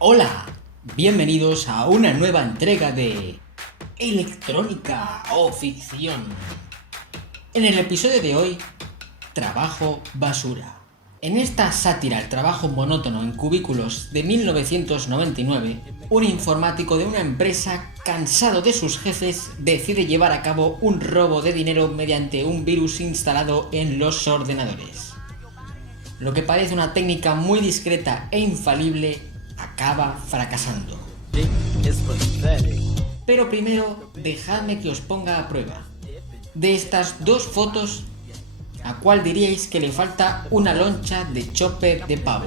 Hola, bienvenidos a una nueva entrega de Electrónica o Ficción. En el episodio de hoy, trabajo basura. En esta sátira al trabajo monótono en cubículos de 1999, un informático de una empresa, cansado de sus jefes, decide llevar a cabo un robo de dinero mediante un virus instalado en los ordenadores. Lo que parece una técnica muy discreta e infalible acaba fracasando. Pero primero, dejadme que os ponga a prueba. De estas dos fotos, ¿a cuál diríais que le falta una loncha de chope de pavo?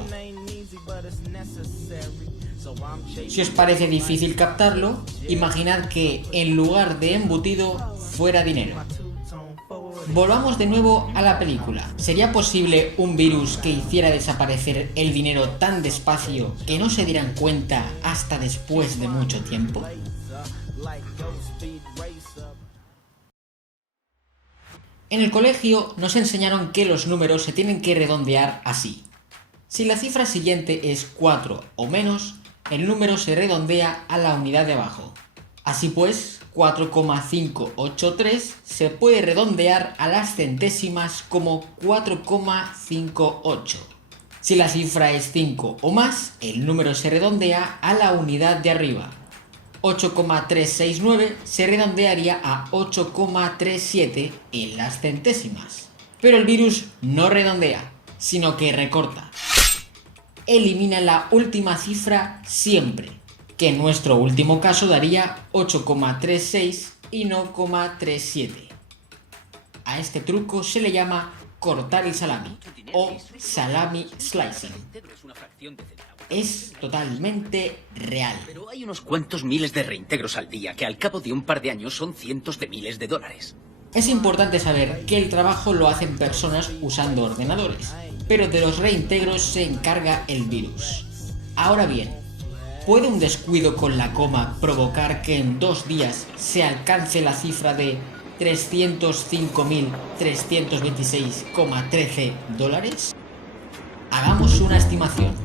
Si os parece difícil captarlo, imaginad que en lugar de embutido fuera dinero. Volvamos de nuevo a la película. ¿Sería posible un virus que hiciera desaparecer el dinero tan despacio que no se dieran cuenta hasta después de mucho tiempo? En el colegio nos enseñaron que los números se tienen que redondear así. Si la cifra siguiente es 4 o menos, el número se redondea a la unidad de abajo. Así pues, 4,583 se puede redondear a las centésimas como 4,58. Si la cifra es 5 o más, el número se redondea a la unidad de arriba. 8,369 se redondearía a 8,37 en las centésimas. Pero el virus no redondea, sino que recorta. Elimina la última cifra siempre, que en nuestro último caso daría 8,36 y no 0,37. A este truco se le llama cortar el salami o salami slicing. Es totalmente real. Pero hay unos cuantos miles de reintegros al día que al cabo de un par de años son cientos de miles de dólares. Es importante saber que el trabajo lo hacen personas usando ordenadores, pero de los reintegros se encarga el virus. Ahora bien, ¿puede un descuido con la coma provocar que en 2 días se alcance la cifra de 305.326,13 dólares? Hagamos una estimación.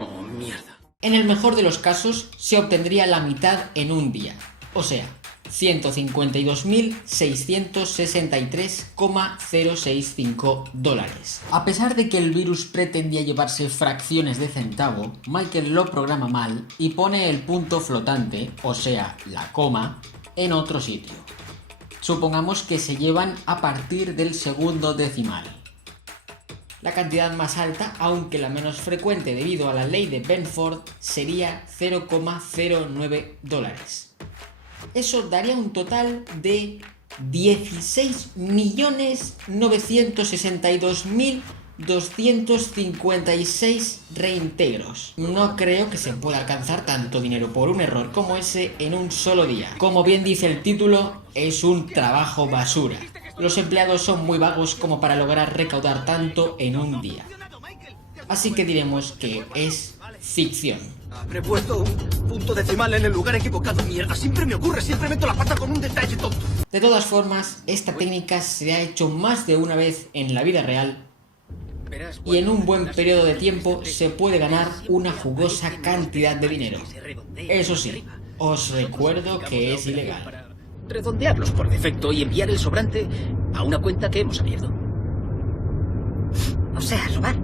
Oh, mierda. En el mejor de los casos, se obtendría la mitad en un día, o sea, 152.663,065 dólares. A pesar de que el virus pretendía llevarse fracciones de centavo, Michael lo programa mal y pone el punto flotante, o sea, la coma, en otro sitio. Supongamos que se llevan a partir del segundo decimal. La cantidad más alta, aunque la menos frecuente debido a la ley de Benford, sería 0,09 dólares. Eso daría un total de 16.962.256 reintegros. No creo que se pueda alcanzar tanto dinero por un error como ese en un solo día. Como bien dice el título, es un trabajo basura. Los empleados son muy vagos como para lograr recaudar tanto en un día. Así que diremos que es ficción. Habré puesto un punto decimal en el lugar equivocado. Mierda, siempre me ocurre, siempre meto la pata con un detalle tonto. De todas formas, esta técnica se ha hecho más de una vez en la vida real y en un buen periodo de tiempo se puede ganar una jugosa cantidad de dinero. Eso sí, os recuerdo que es ilegal. Redondearlos por defecto y enviar el sobrante a una cuenta que hemos abierto. O sea, robar.